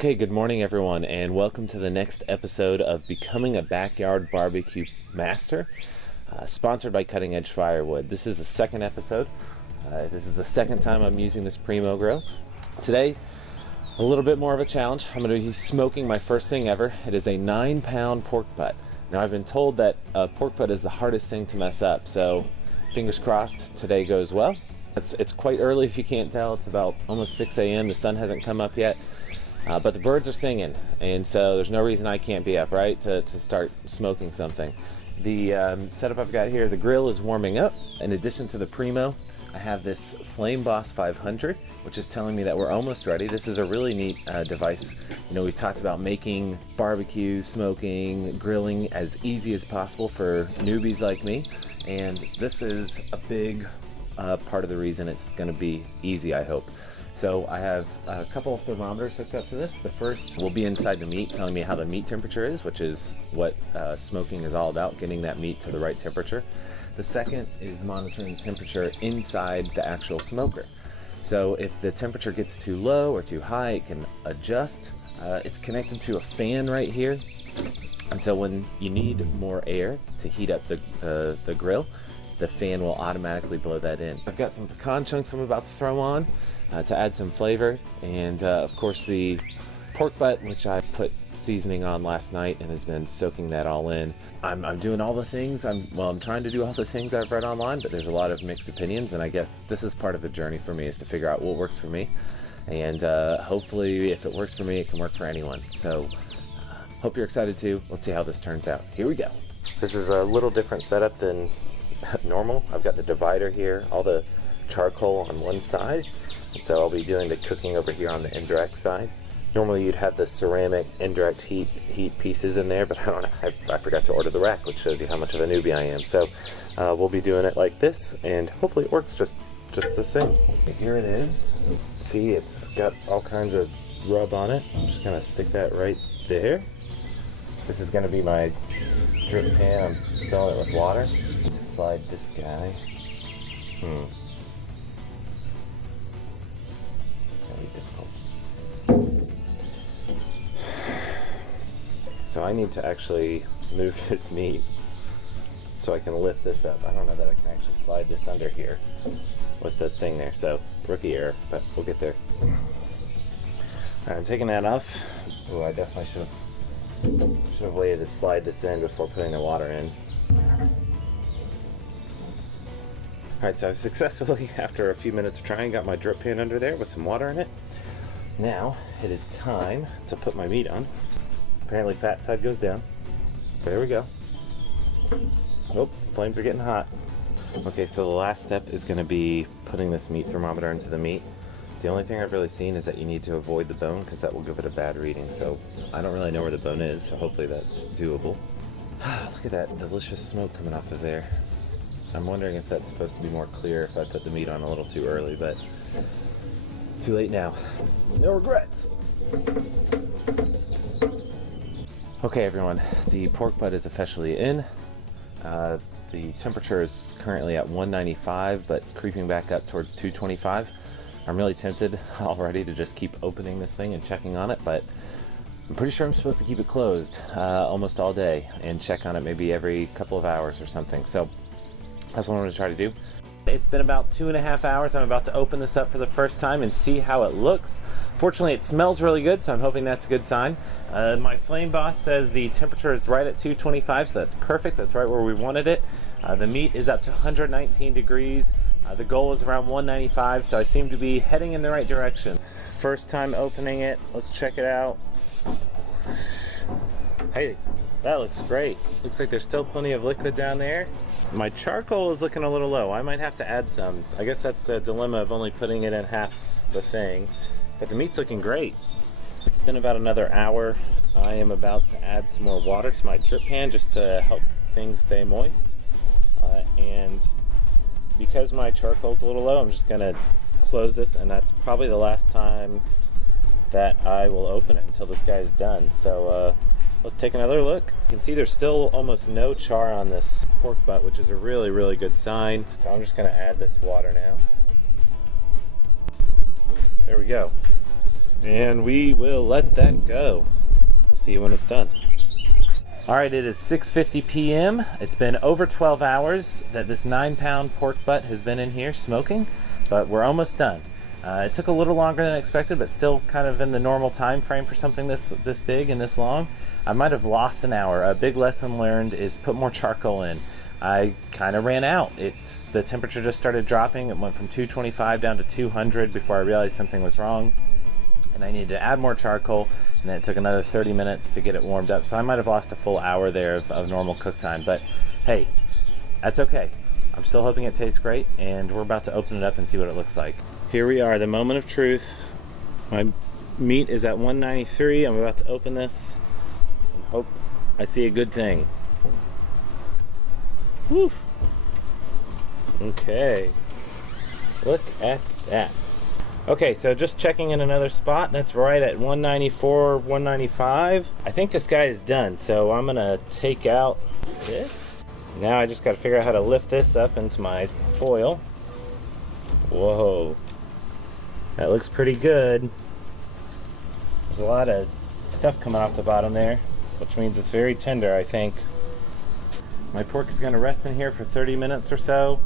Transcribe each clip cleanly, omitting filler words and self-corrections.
Okay, good morning everyone, and welcome to the next episode of Becoming a Backyard BBQ Master, sponsored by Cutting Edge Firewood. This is the second episode. This is the second time I'm using this Primo grill. Today, a little bit more of a challenge. I'm going to be smoking my first thing ever. It is a 9-pound pork butt. Now, I've been told that a pork butt is the hardest thing to mess up, so fingers crossed today goes well. It's quite early if you can't tell. It's about almost 6 a.m. The sun hasn't come up yet. But the birds are singing, and so there's no reason I can't be up, right, to start smoking something. The setup I've got here, the grill is warming up. In addition to the Primo, I have this Flame Boss 500, which is telling me that we're almost ready. This is a really neat device. You know, we've talked about making barbecue, smoking, grilling as easy as possible for newbies like me, and this is a big part of the reason it's going to be easy, I hope. So I have a couple of thermometers hooked up to this. The first will be inside the meat, telling me how the meat temperature is, which is what smoking is all about, getting that meat to the right temperature. The second is monitoring temperature inside the actual smoker. So if the temperature gets too low or too high, it can adjust. It's connected to a fan right here. And so when you need more air to heat up the grill, the fan will automatically blow that in. I've got some pecan chunks I'm about to throw on to add some flavor, and of course the pork butt, which I put seasoning on last night and has been soaking that all in. I'm doing all the things. I'm trying to do all the things I've read online, but there's a lot of mixed opinions, and I guess this is part of the journey for me, is to figure out what works for me, and hopefully if it works for me, it can work for anyone. So hope you're excited too. Let's see how this turns out. Here we go. This is a little different setup than normal. I've got the divider here, all the charcoal on one side, so I'll be doing the cooking over here on the indirect side. Normally you'd have the ceramic indirect heat pieces in there, but I forgot to order the rack, which shows you how much of a newbie I am. So we'll be doing it like this, and hopefully it works just the same. Here it is. See, it's got all kinds of rub on it. I'm just gonna stick that right there. This is gonna be my drip pan. I'm filling it with water. Slide this guy. It's gonna be difficult. So I need to actually move this meat so I can lift this up. I don't know that I can actually slide this under here with the thing there. So rookie error, but we'll get there. Alright, I'm taking that off. Oh, I definitely should have waited to slide this in before putting the water in. Alright, so I've successfully, after a few minutes of trying, got my drip pan under there with some water in it. Now it is time to put my meat on. Apparently fat side goes down. There we go. Oh, flames are getting hot. Okay, so the last step is going to be putting this meat thermometer into the meat. The only thing I've really seen is that you need to avoid the bone, because that will give it a bad reading. So I don't really know where the bone is, so hopefully that's doable. Look at that delicious smoke coming off of there. I'm wondering if that's supposed to be more clear if I put the meat on a little too early, but too late now. No regrets. Okay everyone, the pork butt is officially in. The temperature is currently at 195, but creeping back up towards 225. I'm really tempted already to just keep opening this thing and checking on it, but I'm pretty sure I'm supposed to keep it closed almost all day and check on it maybe every couple of hours or something. So that's what I'm going to try to do. It's been about 2.5 hours. I'm about to open this up for the first time and see how it looks. Fortunately, it smells really good, so I'm hoping that's a good sign. My Flame Boss says the temperature is right at 225, so that's perfect. That's right where we wanted it. The meat is up to 119 degrees. The goal is around 195, so I seem to be heading in the right direction. First time opening it. Let's check it out. Hey, that looks great. Looks like there's still plenty of liquid down there. My charcoal is looking a little low. I might have to add some. I guess that's the dilemma of only putting it in half the thing. But the meat's looking great. It's been about another hour. I am about to add some more water to my drip pan just to help things stay moist. And because my charcoal's a little low, I'm just gonna close this, and that's probably the last time that I will open it until this guy's done. So let's take another look. You can see there's still almost no char on this pork butt, which is a really, really good sign. So I'm just gonna add this water now. There we go. And we will let that go. We'll see you when it's done. All right, it is 6:50 p.m. It's been over 12 hours that this 9-pound pork butt has been in here smoking, but we're almost done. It took a little longer than expected, but still kind of in the normal time frame for something this big and this long. I might have lost an hour. A big lesson learned is put more charcoal in. I kind of ran out. The temperature just started dropping. It went from 225 down to 200 before I realized something was wrong. And I needed to add more charcoal, and then it took another 30 minutes to get it warmed up. So I might have lost a full hour there of normal cook time, but hey, that's okay. I'm still hoping it tastes great, and we're about to open it up and see what it looks like. Here we are, the moment of truth. My meat is at 193. I'm about to open this and hope I see a good thing. Whew. Okay, look at that. Okay, so just checking in another spot. That's right at 194, 195. I think this guy is done, so I'm gonna take out this. Now I just gotta figure out how to lift this up into my foil. Whoa, that looks pretty good. There's a lot of stuff coming off the bottom there, which means it's very tender, I think. My pork is gonna rest in here for 30 minutes or so,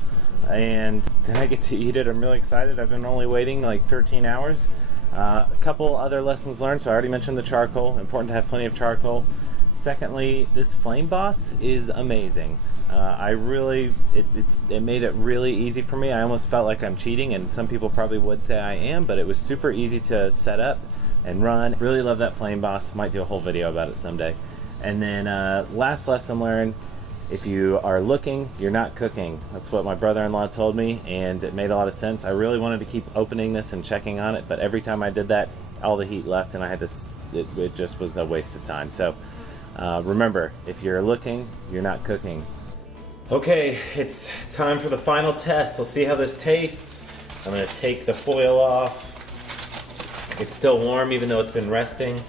and then I get to eat it. I'm really excited. I've been only waiting like 13 hours. A couple other lessons learned. So I already mentioned the charcoal. Important to have plenty of charcoal. Secondly, this Flame Boss is amazing. It made it really easy for me. I almost felt like I'm cheating, and some people probably would say I am, but it was super easy to set up and run. Really love that Flame Boss. Might do a whole video about it someday. And then last lesson learned, if you are looking, you're not cooking. That's what my brother-in-law told me, and it made a lot of sense. I really wanted to keep opening this and checking on it, but every time I did that, all the heat left, and I had to. It just was a waste of time. So remember, if you're looking, you're not cooking. Okay, it's time for the final test. Let's see how this tastes. I'm gonna take the foil off. It's still warm, even though it's been resting.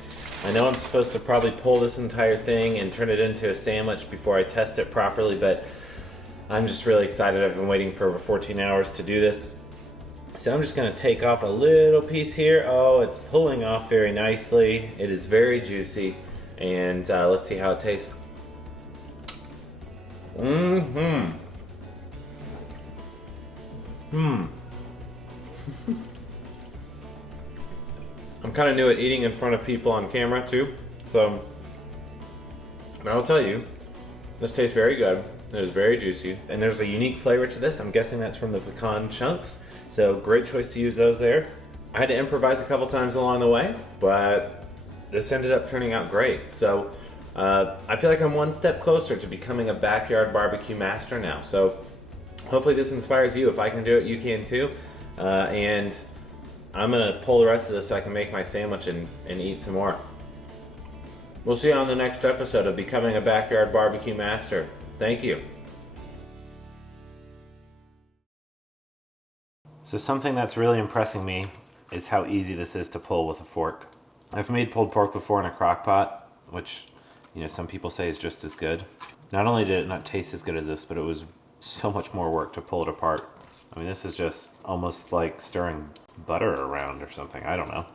I know I'm supposed to probably pull this entire thing and turn it into a sandwich before I test it properly, but I'm just really excited. I've been waiting for over 14 hours to do this. So I'm just gonna take off a little piece here. Oh, it's pulling off very nicely. It is very juicy, and let's see how it tastes. I'm kind of new at eating in front of people on camera too, so I'll tell you, this tastes very good. It is very juicy, and there's a unique flavor to this. I'm guessing that's from the pecan chunks, so great choice to use those there. I had to improvise a couple times along the way, but this ended up turning out great. So I feel like I'm one step closer to becoming a backyard barbecue master now. So hopefully this inspires you. If I can do it, you can too. And I'm gonna pull the rest of this so I can make my sandwich and eat some more. We'll see you on the next episode of Becoming a Backyard Barbecue Master. Thank you. So something that's really impressing me is how easy this is to pull with a fork. I've made pulled pork before in a crock pot, which, you know, some people say is just as good. Not only did it not taste as good as this, but it was so much more work to pull it apart. I mean, this is just almost like stirring butter around or something. I don't know.